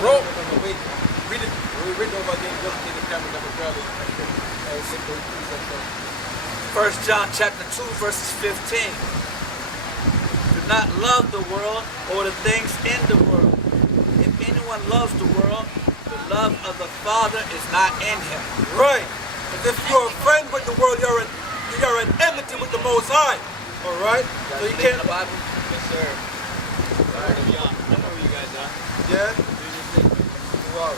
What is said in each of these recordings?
Bro. Wait. Read it. Read it over again. Just take the camera and grab it. First John chapter 2 verses 15. Do not love the world or the things in the world. If anyone loves the world, the love of the Father is not in him. Right. Because if you're a friend with the world, you're an enmity with the Most High. All right. So you can't. The Bible. Yes, sir. Word of Yah. I know who you guys are. Yeah. Wow.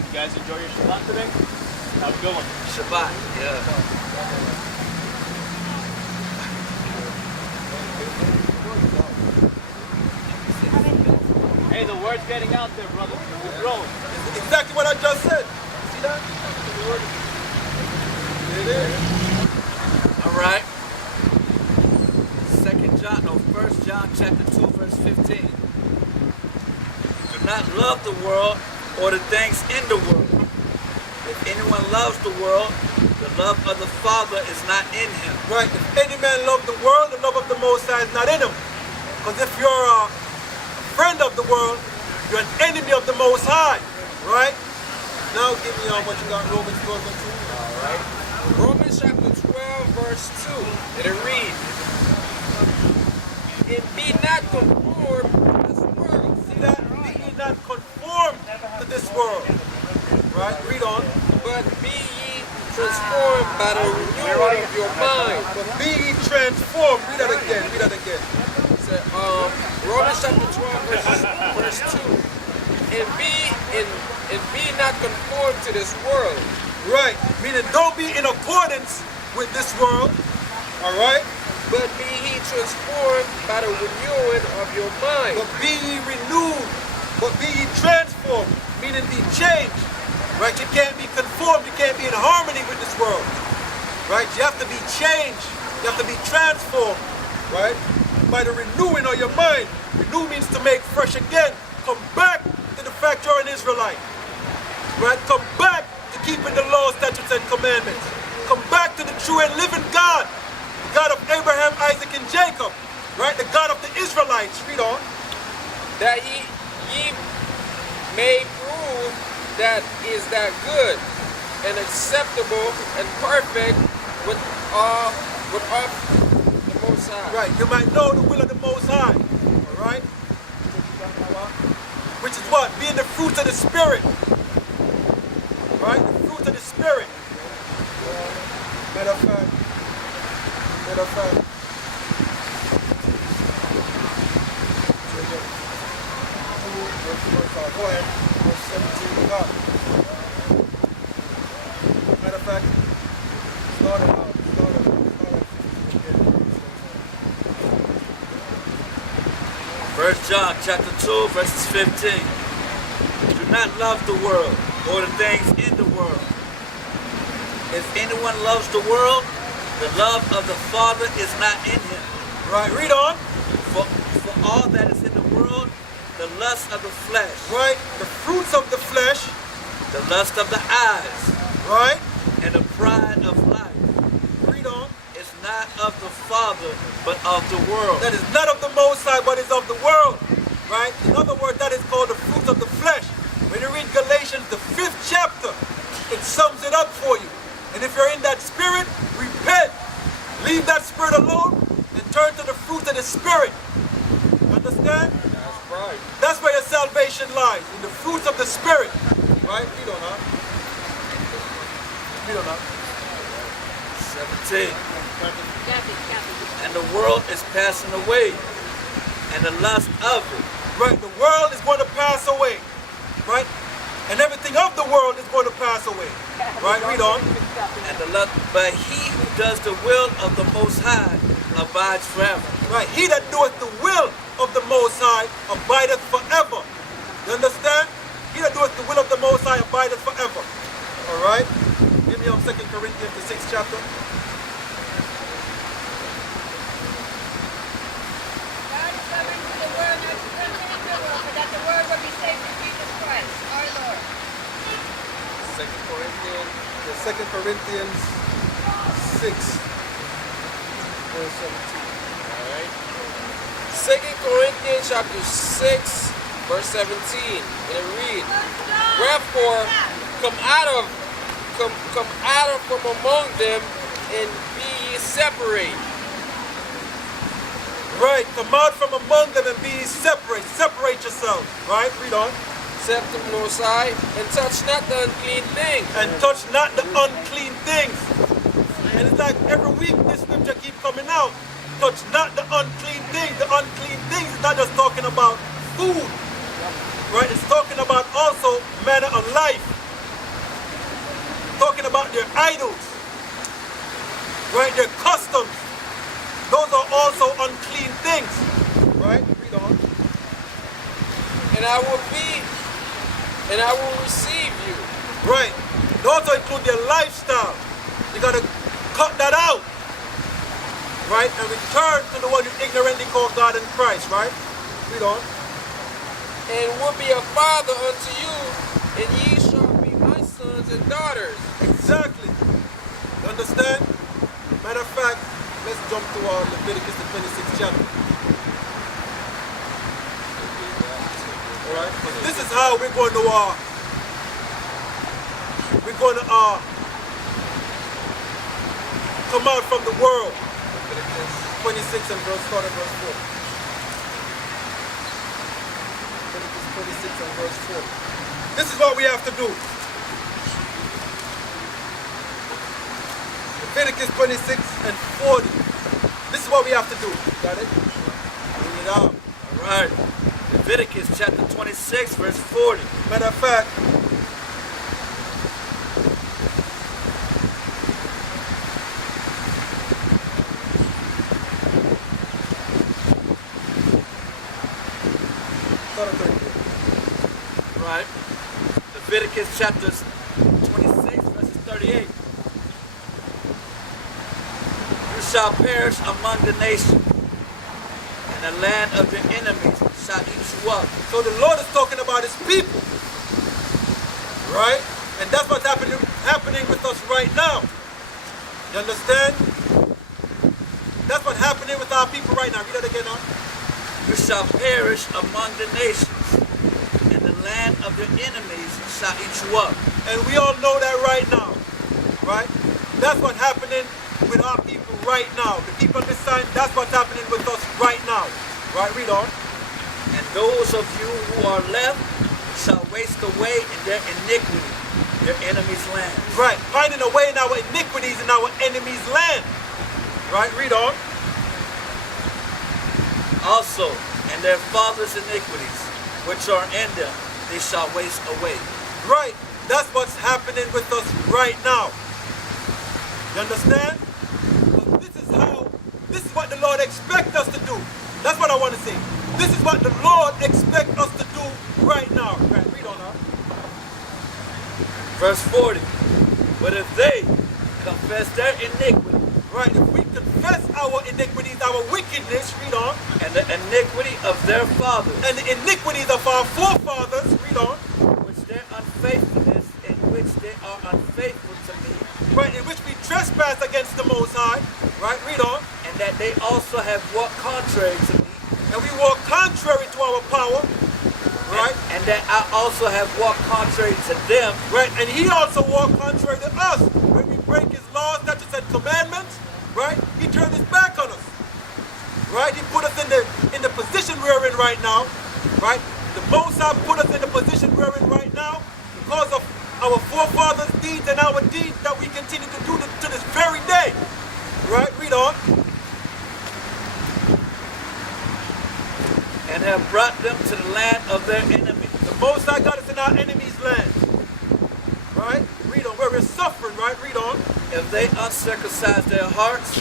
You guys enjoy your Shabbat today? Have a good one. Shabbat. Yeah. Hey, the word's getting out there, brother. We're growing. Exactly what I just said. See that? It is. All right. First John chapter 2 verse 15. Do not love the world or the things in the world. If anyone loves the world, the love of the Father is not in him. Right. If any man love the world, the love of the Most High is not in him. Because if you're a friend of the world, you're an enemy of the Most High. Right? Now give me what you got, Romans 12 and 2. All right. Romans chapter 12 verse 2. It reads, and be not conformed to this world. See that? Be not conformed to this world. Right? Read on. But be ye transformed by the renewing of your mind. But be ye transformed. Read that again. Read that again. So, Romans chapter 12 verse 2. And be not conformed to this world. Right. Meaning don't be in accordance with this world. All right? But be ye transformed by the renewing of your mind. But be ye renewed. But be ye transformed. Meaning be changed. Right? You can't be conformed. You can't be in harmony with this world. Right? You have to be changed. You have to be transformed. Right? By the renewing of your mind. Renew means to make fresh again. Come back to the fact you're an Israelite. Right? Come back to keeping the law, statutes, and commandments. Come back to the true and living God. The God of Abraham, Isaac, and Jacob. Right? The God of the Israelites. Read on. That ye may prove that is that good and acceptable and perfect with all the Most High. Right, you might know the will of the Most High. All right? Which is what? Being the fruits of the Spirit. Right? The fruits of the Spirit. Matter of fact. Go ahead. Verse 17. God. Matter of fact, start it out. First John chapter 2 verses 15. Do not love the world or the things in the world. If anyone loves the world, the love of the Father is not in him. Right, read on. For all that is in the world, the lust of the flesh. Right, the fruits of the flesh. The lust of the eyes. Right. And the pride of life. Read on. It's not of the Father, but of the world. That is not of the Most High, but is of the world. Right? In other words, that is called the fruits of the flesh. When you read Galatians, the 5th chapter, it sums it up for you. And if you're in that spirit, repent. Leave that spirit alone and turn to the fruits of the Spirit. Understand? That's right. That's where your salvation lies, in the fruits of the Spirit. Right? Read on, huh? Read on, huh? 17. And the world is passing away, and the lust of it. Right? The world is going to pass away. Right? And everything of the world is going to pass away. Right? Read on. And the lust, but he who does the will of the Most High abides forever. Right? He that doeth the will of the Most High abideth forever. You understand? He that doeth the will of the Most High abideth forever. All right? Give me 2 Corinthians, the 6th chapter. God is coming to the world, not to come to the world, but that the world will be saved through Jesus Christ, our Second Corinthians. The 2 Corinthians 6, verse 17. Alright. 2 Corinthians chapter 6, verse 17. And it reads, wherefore come out from among them and be ye separate. Right, come out from among them and be ye separate. Separate yourselves. Right, read on. Except the Most High, and touch not the unclean thing. And touch not the unclean things. And it's like every week this scripture keep coming out. Touch not the unclean things. The unclean things is not just talking about food. Right, it's talking about also manner of life. Talking about their idols. Right, their customs. Those are also unclean things. Right, read on. And I will receive you. Right. It also include their lifestyle. You gotta cut that out. Right? And return to the one you ignorantly call God and Christ, right? Read on. And will be a father unto you, and ye shall be my sons and daughters. Exactly. You understand? Matter of fact, let's jump to Leviticus the 26th chapter. Alright? This is how we're going to come out from the world. Leviticus 26 and start at verse 4. Leviticus 26 and verse 4. This is what we have to do. Leviticus 26 and 40. This is what we have to do. Got it? Bring it out. All right. Leviticus chapter 26, verse 40. Matter of fact, Right. Leviticus chapter 26, verses 38. You shall perish among the nations, and the land of your enemies shall eat you up. so the Lord is talking about his people. Right? And that's what's happening with us right now. You understand? That's what's happening with our people right now. Read that again now. You shall perish among the nations, and the land of your enemies shall eat you up. And we all know that right now. Right? That's what's happening with our people right now. The people on this side, that's what's happening with us right now. Right? Read on. And those of you who are left shall waste away in their iniquity, your enemies' land. Right. Finding a way in our iniquities in our enemy's land. Right? Read on. Also, in their fathers' iniquities, which are in them, they shall waste away. Right. That's what's happening with us right now. You understand? But this is what the Lord expects us to do. That's what I want to say. This is what the Lord expects us to do right now. Right, read on now. Verse 40. But if they confess their iniquity, Right, if we confess our iniquities, our wickedness, read on. and the iniquity of their fathers, And the iniquities of our forefathers, read on. which their unfaithfulness, in which they are unfaithful to me, Right, in which we trespass against the Most High. Right, read on. and that they also have walked contrary to me, And we walk contrary to our power. Right, and that I also have walked contrary to them, right, and he also walked contrary to us. When we break his laws, statutes, and commandments, right, he turned his back on us. Right, he put us in the position we're in right now. Right, the Most High put us in the position we're in right now because of our forefathers' deeds and our deeds that we continue to do to this very day. Right, read on. and have brought them to the land of their enemies. The Most High got us in our enemy's land. Right, read on. Where we're suffering. Right, read on. If they uncircumcise their hearts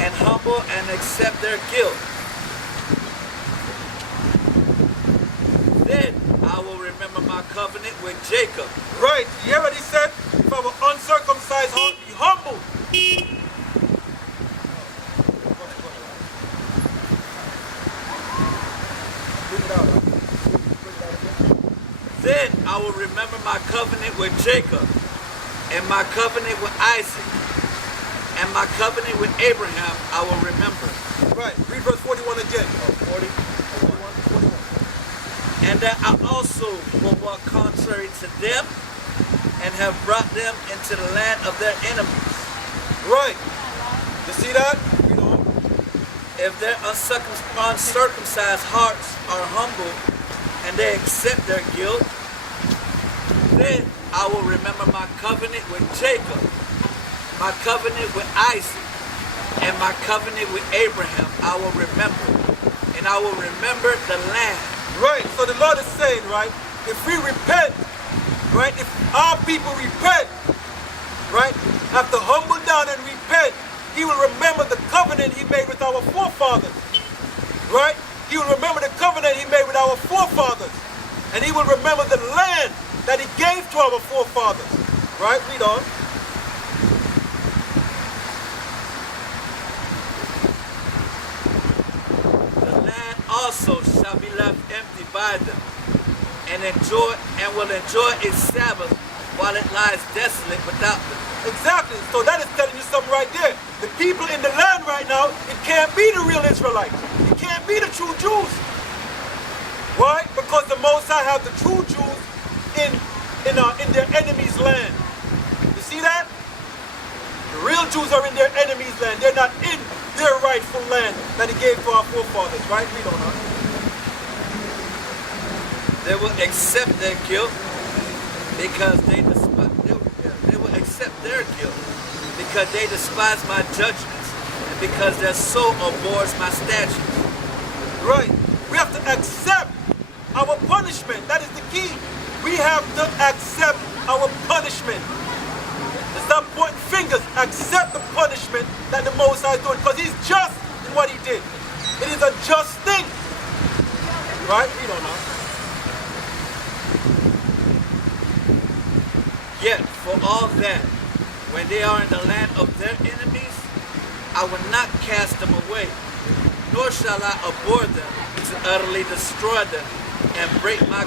and humble and accept their guilt, then I will remember my covenant with Jacob. Right, you hear what he said? If our uncircumcised heart be humble. Then I will remember my covenant with Jacob and my covenant with Isaac, and my covenant with Abraham I will remember. Right. Read verse 41 again. 40. 41. And that I also will walk contrary to them, and have brought them into the land of their enemies. Right. You see that? Read on. If their uncircumcised hearts are humble, and they accept their guilt, then I will remember my covenant with Jacob, my covenant with Isaac, and my covenant with Abraham I will remember, and I will remember the land. Right. So the Lord is saying, right, if we repent, right, if our people repent, right, have to humble down and repent, he will remember the covenant he made with our forefathers. Right? He will remember the covenant he made with our forefathers. And he will remember the land that he gave to our forefathers. Right? Read on. The land also shall be left empty by them, and will enjoy its Sabbath while it lies desolate without them. Exactly. So that is telling you something right there. The people in the land right now, it can't be the real Israelites. It can't be the true Jews. Why? Because the Most High have the true Jews in their enemy's land. You see that? The real Jews are in their enemy's land. They're not in their rightful land that he gave to our forefathers. Right? Read on. They will accept their guilt because they will accept their guilt because they despise my judgments and because their soul abhors my statutes. Right. We have to accept our punishment. That is the key. We have to accept our punishment. Stop pointing fingers. Accept the punishment that the Most High is doing, because he's just in what he did. It is a just thing. Right? We don't know. Yet for all that, when they are in the land of their enemies, I will not cast them away, nor shall I abhor them to utterly destroy them and break my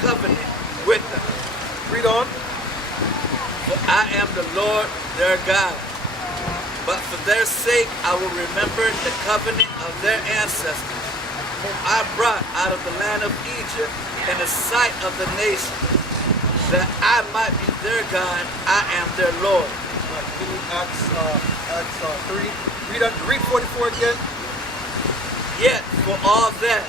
covenant with them. Read on. For I am the Lord their God. But for their sake I will remember the covenant of their ancestors, whom I brought out of the land of Egypt in the sight of the nations, that I might be their God, I am their Lord. Right. Give me Acts 3. Read 44 again. Yet for all that,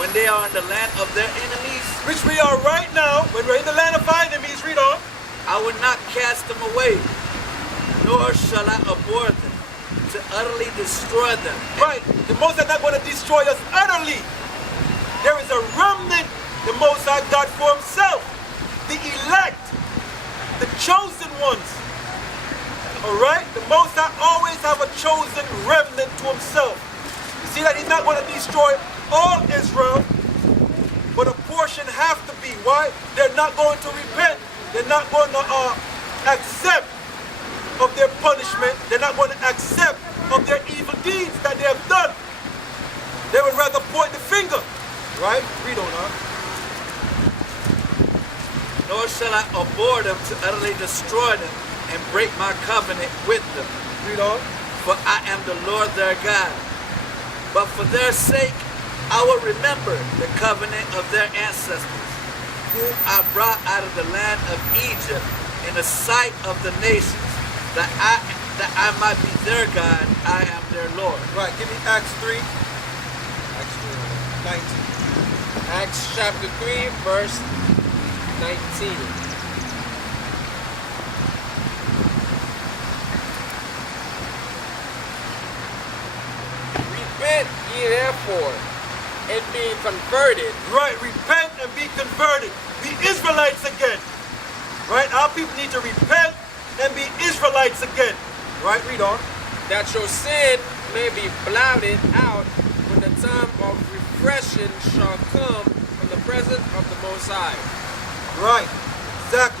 when they are in the land of their enemies, Which we are right now, when we're in the land of our enemies. Read on. I will not cast them away, nor shall I abhor them, to utterly destroy them. Right. The Most High is not going to destroy us utterly. There is a remnant the Most High God for himself. The elect. The chosen ones. Alright? The Most High always have a chosen remnant to himself. You see that he's not going to destroy all Israel, but a portion have to be. Why? They're not going to repent. They're not going to accept of their punishment. They're not going to accept of their evil deeds that they have done. They would rather point the finger. Right? Read on, Nor shall I abhor them to utterly destroy them and break my covenant with them. Read on. For I am the Lord their God. But for their sake I will remember the covenant of their ancestors, whom I brought out of the land of Egypt in the sight of the nations, that I might be their God, I am their Lord. Right. Give me Acts 3. Acts 3, 19. Acts chapter 3, verse 19. Repent ye therefore, and be converted. Right. Repent and be converted. Be Israelites again. Right. Our people need to repent and be Israelites again. Right. Read on. That your sin may be blotted out when the time of refreshing shall come from the presence of the Most High. Right. Exactly.